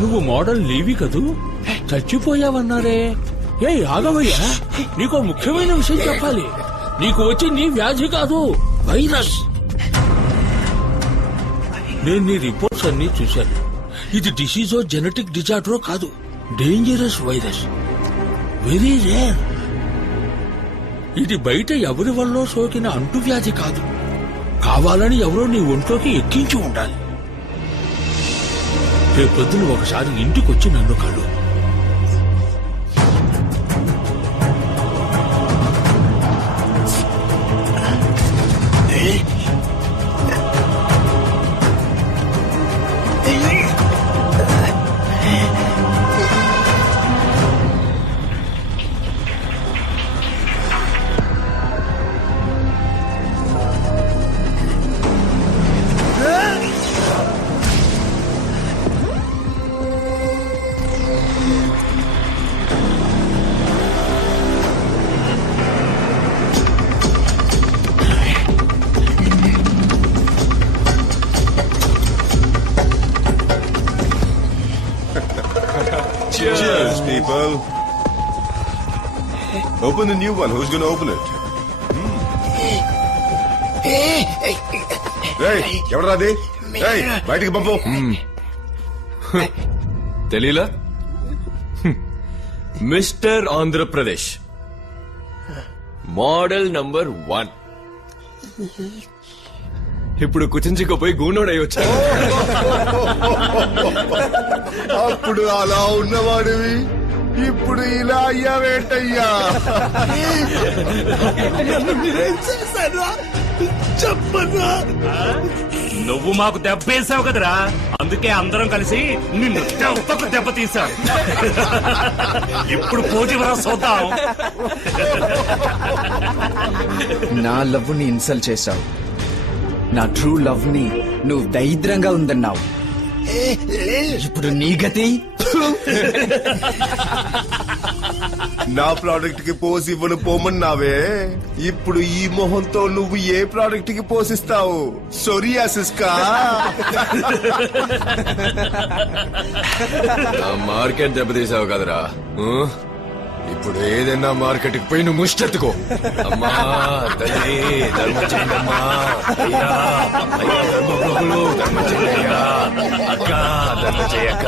నువ్వు మోడల్ లేవి కదూ, చచ్చిపోయావన్నారే. ఏ ఆగవయ్యా, నీకో ముఖ్యమైన విషయం చెప్పాలి. నీకు వచ్చింది వ్యాధి కాదు, వైరస్. నేను నీ రిపోర్ట్స్ అన్ని చూశాను. ఇది డిసీజో జెనెటిక్ డిజార్డరో కాదు, డేంజరస్ వైరస్, వెరీ రేర్. ఇది బయట ఎవరి వల్ల సోకిన అంటువ్యాధి కాదు. కావాలని ఎవరో నీ ఒంట్లోకి ఎక్కించి ఉండాలి. రేపొద్దున ఒకసారి ఇంటికొచ్చి నన్ను కలు. Cheers, people. Open the new one. Who's going to open it? Hey, ఎవరు రాది? Hey, బయటికి పంపు. తెలీలా? Mister Andhra Pradesh, model number 1. ఇప్పుడు కుచించుకుపోయి గూనోడై వచ్చా. అప్పుడు అలా ఉన్నవాడివి, ఇప్పుడు ఇలా అయ్యావేంటయ్యా? చెప్పరా, నువ్వు మాకు దెబ్బేసావు కదరా, అందుకే అందరం కలిసి నిన్ను దెబ్బ తీసాం. ఇప్పుడు పోటీవరా చూద్దాం. నా లవ్ ని ఇన్సల్ట్ చేశావు, నా ట్రూ లవ్ ని నువ్వు దరిద్రంగా ఉందన్నావు. ఇప్పుడు నీ గతి. నా ప్రోడక్ట్ కి పోసి ఇవ్వను పోమన్నావే, ఇప్పుడు ఈ మొహంతో నువ్వు ఏ ప్రోడక్ట్ కి పోసిస్తావు? సోరియాసిస్ కా? మార్కెట్ దెబ్బతీసావు కదరా. ఇప్పుడు ఏదైనా మార్కెట్ కి పోయి నువ్వు ముష్టెత్తుకో. అమ్మా తల్లి, ధర్మం చేయండి అమ్మా. అయ్యా అయ్యా, ధర్మప్రభులు ధర్మం చేయండి అయ్యా. అక్క ధర్మం చేయక్క.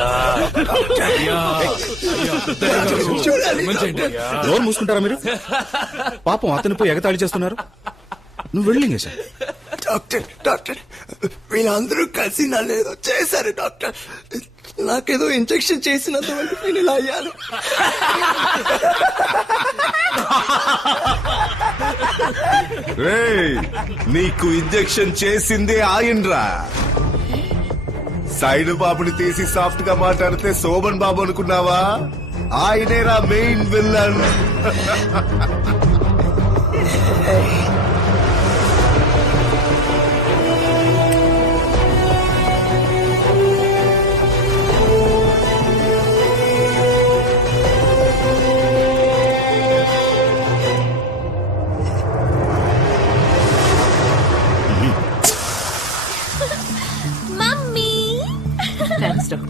డోర్ మూసుకుంటారా మీరు? పాపం అతనిపై ఎగతాళి చేస్తున్నారు. నువ్వు వెళ్ళింగే సార్. డాక్టర్ డాక్టర్, వీళ్ళందరూ కలిసి నన్ను ఏదో చేశారు డాక్టర్. నాకేదో ఇంజెక్షన్ చేసినందువల్ల నేను ఇలా అయ్యాను. నీకు ఇంజెక్షన్ చేసిందే ఆయనరా. సైడ్ బాబుని తీసి సాఫ్ట్ గా మాట్లాడితే శోభన్ బాబు అనుకున్నావా? ఆయనేరా మెయిన్ విల్లన్.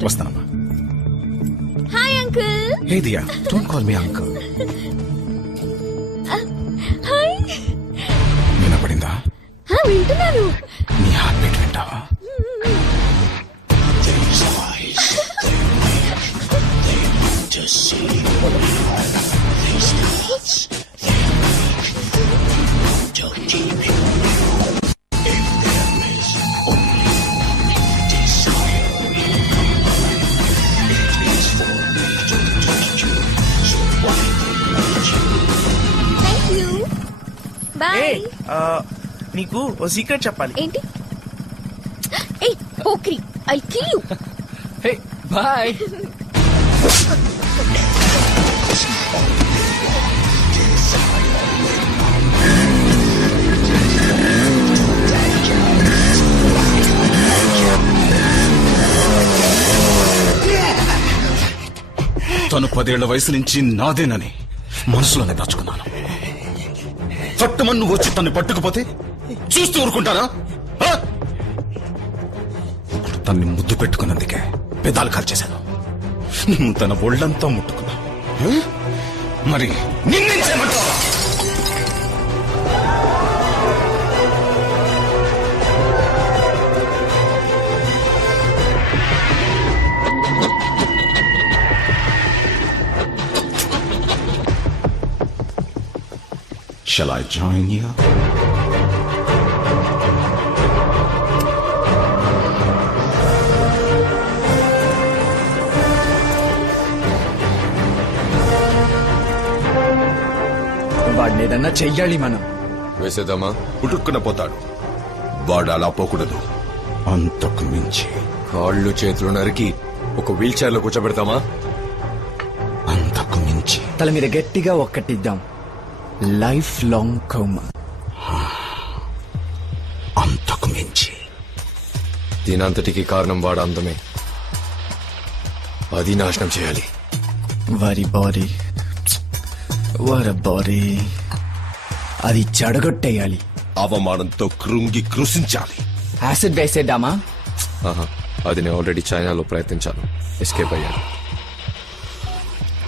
వస్తానమ్మా. Hi uncle. Hey Diya, don't call me uncle. Hi. వినపడిందా? వింటున్నాను. నీ హార్ట్ బీట్ వింటావా? బాయ్. నీకు ఓ సీక్రెట్ చెప్పాలి. ఏంటి? ఏయ్ Pokiri, I kill you. Hey bye. తను 10 ఏళ్ల వయసు నుంచి నాదేనని మనసులోనే దాచుకున్నాను. చట్టమని నువ్వు వచ్చి తను పట్టుకుపోతే చూస్తూ ఊరుకుంటారా? తన్ని ముద్దు పెట్టుకున్నందుకే పెదాలు కాల్చేశాను. నువ్వు తన ఒళ్ళంతా ముట్టుకున్నావు. మరి నిన్నేం చేయమంటావు? Shall I join you? వాడిని ఏదన్నా చెయ్యాలి మనం. వేసేద్దామా? పుట్టుక్కున పోతాడు. వాడు అలా పోకూడదు. అంతకు మించి, కాళ్ళు చేతులు నరికి ఒక వీల్ చైర్ లో కూర్చోబెడతామా? అంతకు మించి. తల మీద గట్టిగా ఒక్కటిద్దాం. Life long coma. అంతకు మించి. దీనంతటికి కారణం వాడు అందమే. అది నాశనం చేయాలి. వారి బాడీ, వారి బాడీ అది చెడగొట్టేయాలి. అవమానంతో కృంగి కృషించాలి. యాసిడ్ వేసేద్దామా? ఆహా, అది నేను ఆల్రెడీ చైనాలో ప్రయత్నించాను. ఎస్కేప్ అయ్యాను.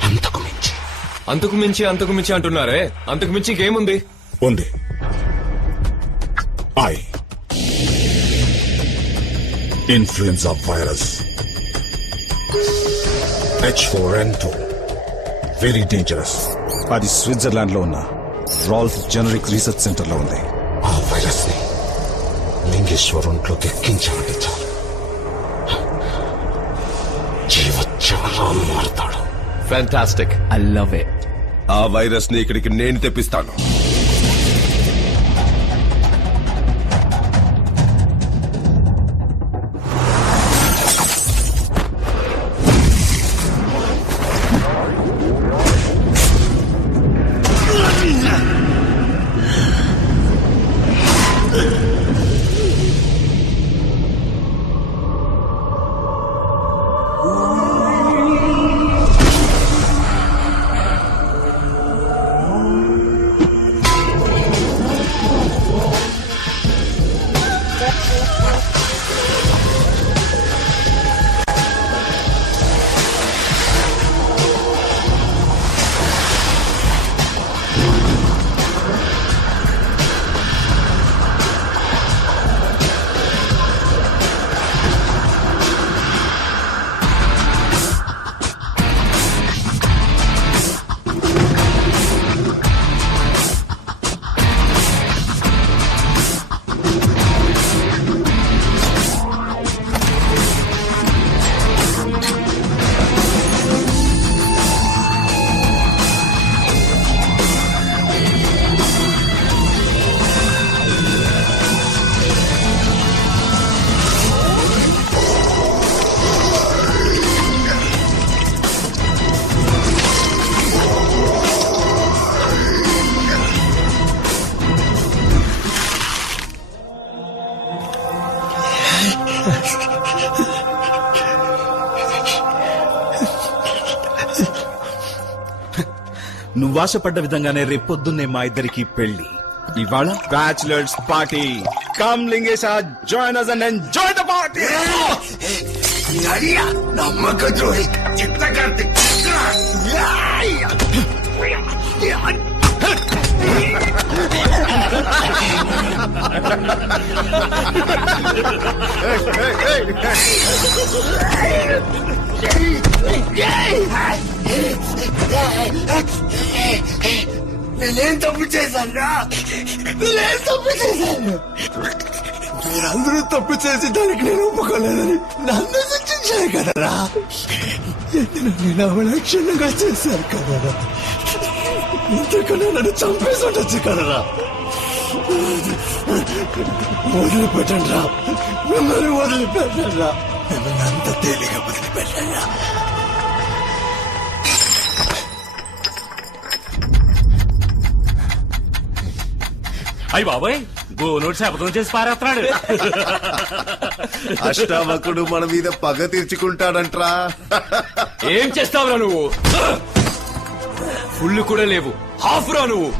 అంతకు మించి. అంతకు మించి అంతకు మించి అంటున్నారే, అంతకు మించి ఇంకేముంది? ఉంది. Influenza virus H4N2 very dangerous. అది స్విట్జర్లాండ్ లో ఉన్న రాల్ఫ్ జెనరిక్ రీసెర్చ్ సెంటర్ లో ఉంది. ఆ వైరస్ ని లింగేశ్వర్ ఒంట్లోకి ఎక్కించాలంటే చాలు, జీవోత్సవంగా మారుతాడు. ఫ్యాంటాస్టిక్. I love it. ఆ వైరస్ ని ఇక్కడికి నేను తెప్పిస్తాను. నువ్వు ఆశపడ్డ విధంగానే రేపొద్దున్నే మా ఇద్దరికి పెళ్లి. ఇవాళ bachelors party. Come Lingesha, join us and enjoy the party. నమ్మక ద్రోహి చిత్తకార్తి. నేనేం తప్పు చేశాను? నేనేం తప్పు చేశాను? మీరందరూ తప్పు చేసి దానికి నేను ఒప్పుకోలేదని నన్ను శిక్షించారు కదరా. నేను అవలక్షణంగా చేశాను కదరా. ఇంతకన్నా నన్ను చంపేసి ఉండొచ్చు కదరా. వదిలిపెట్టండి రా, మిమ్మల్ని వదిలిపెట్టండి రా, మిమ్మల్ని అంత తేలిగా వదిలిపెట్టండి రా. అయ్యి బాబాయ్, గోనోడు శపథం చేసి పారేస్తున్నాడు. అష్టావకుడు మన మీద పగ తీర్చుకుంటాడంట్రా. ఏం చేస్తావురా నువ్వు? ఫుల్ కూడా లేవు, హాఫ్ రా నువ్వు.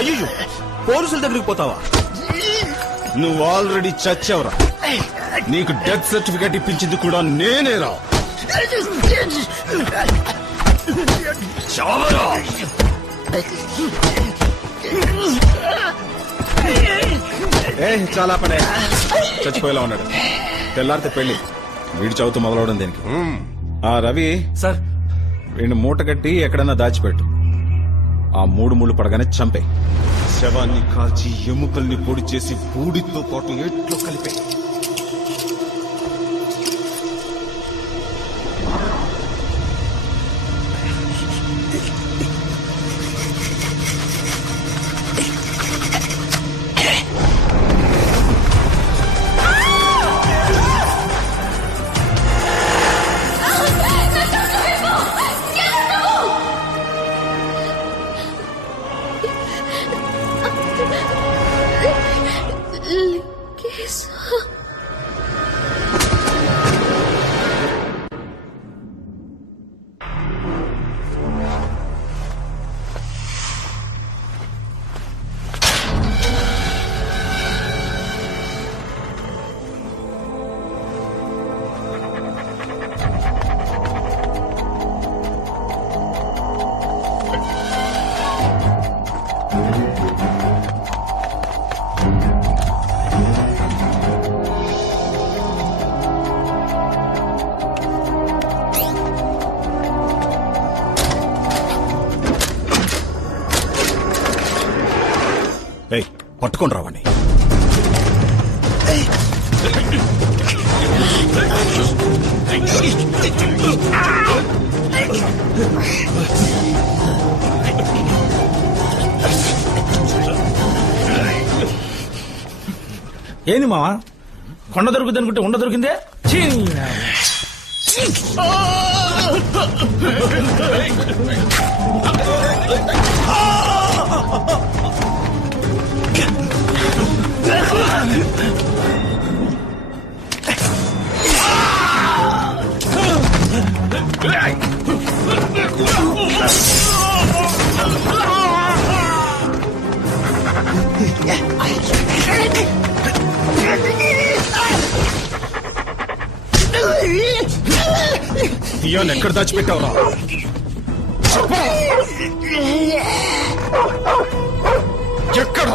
అయ్యో, పోలీసుల దగ్గరికి పోతావా? నువ్వు ఆల్రెడీ చచ్చావురా. నీకు డెత్ సర్టిఫికేట్ ఇప్పించింది కూడా నేనేరా. చావరా. చాలా పనే చచ్చిపోయేలా ఉన్నాడు. తెల్లారితే పెళ్లి, వీడి చదువుతూ మొదలవడం దేనికి? ఆ రవి సార్ వీడిని మూట కట్టి ఎక్కడన్నా దాచిపెట్టు. ఆ 3 ముళ్ళు పడగానే చంపే. శవాన్ని కాల్చి ఎముకల్ని పొడి చేసి బూడితో పాటు ఎట్లో కలిపే. పట్టుకొని రావండి. ఏంది మావా, కొండ దొరుకుతుంది అనుకుంటే ఉండ దొరికిందే. బియ్యాన్ని ఎక్కడ దాచిపెట్టావురా? ఎక్కడ?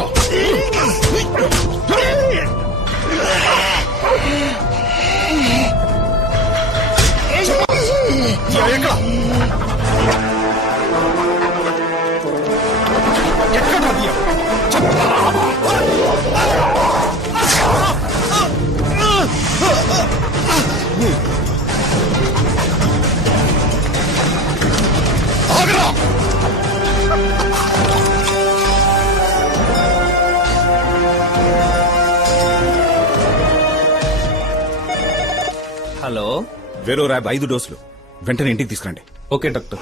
హలో, వేరో ర్యాబ్ 5 డోసులు వెంటనే ఇంటికి తీసుకురండి. Okay doctor.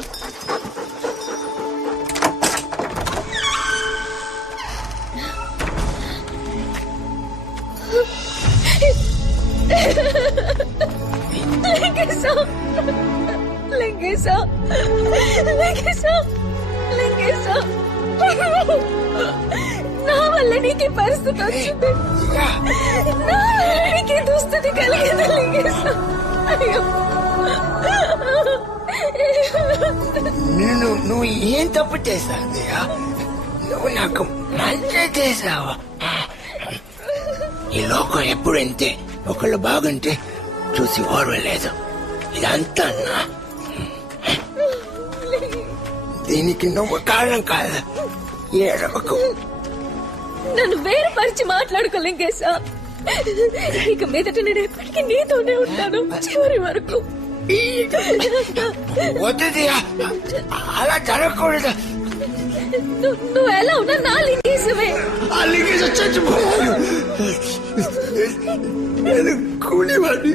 నా వల్ల నీకు పరిస్థితి వచ్చింది, నా వల్ల నీకు దుస్థితి కలిగింది లింగేశ. నువ్వు ఏం తప్పు చేశావయ్యా? నువ్వు నాకు మంచి చేశావు. ఈ లోకం ఎప్పుడు అంతే, ఒకళ్ళు బాగుంటే చూసి ఓర్వలేదు. ఇదంతా అన్నా, దీనికి నువ్వు కారణం కాదు. ఏడవకు. నన్ను వేరుపరిచి మాట్లాడుకో లింగేశ. ఇక మీదట నేను ఎప్పటికీ నీతోనే ఉంటాను చివరి వరకు. వద్దుదియా, అలా జరగకూడదు. నువ్వు ఎలా ఉన్నా నా లింగేశమే. ఆ లింగేశ చచ్చిపోయాడు. నేను కూలివాడిని.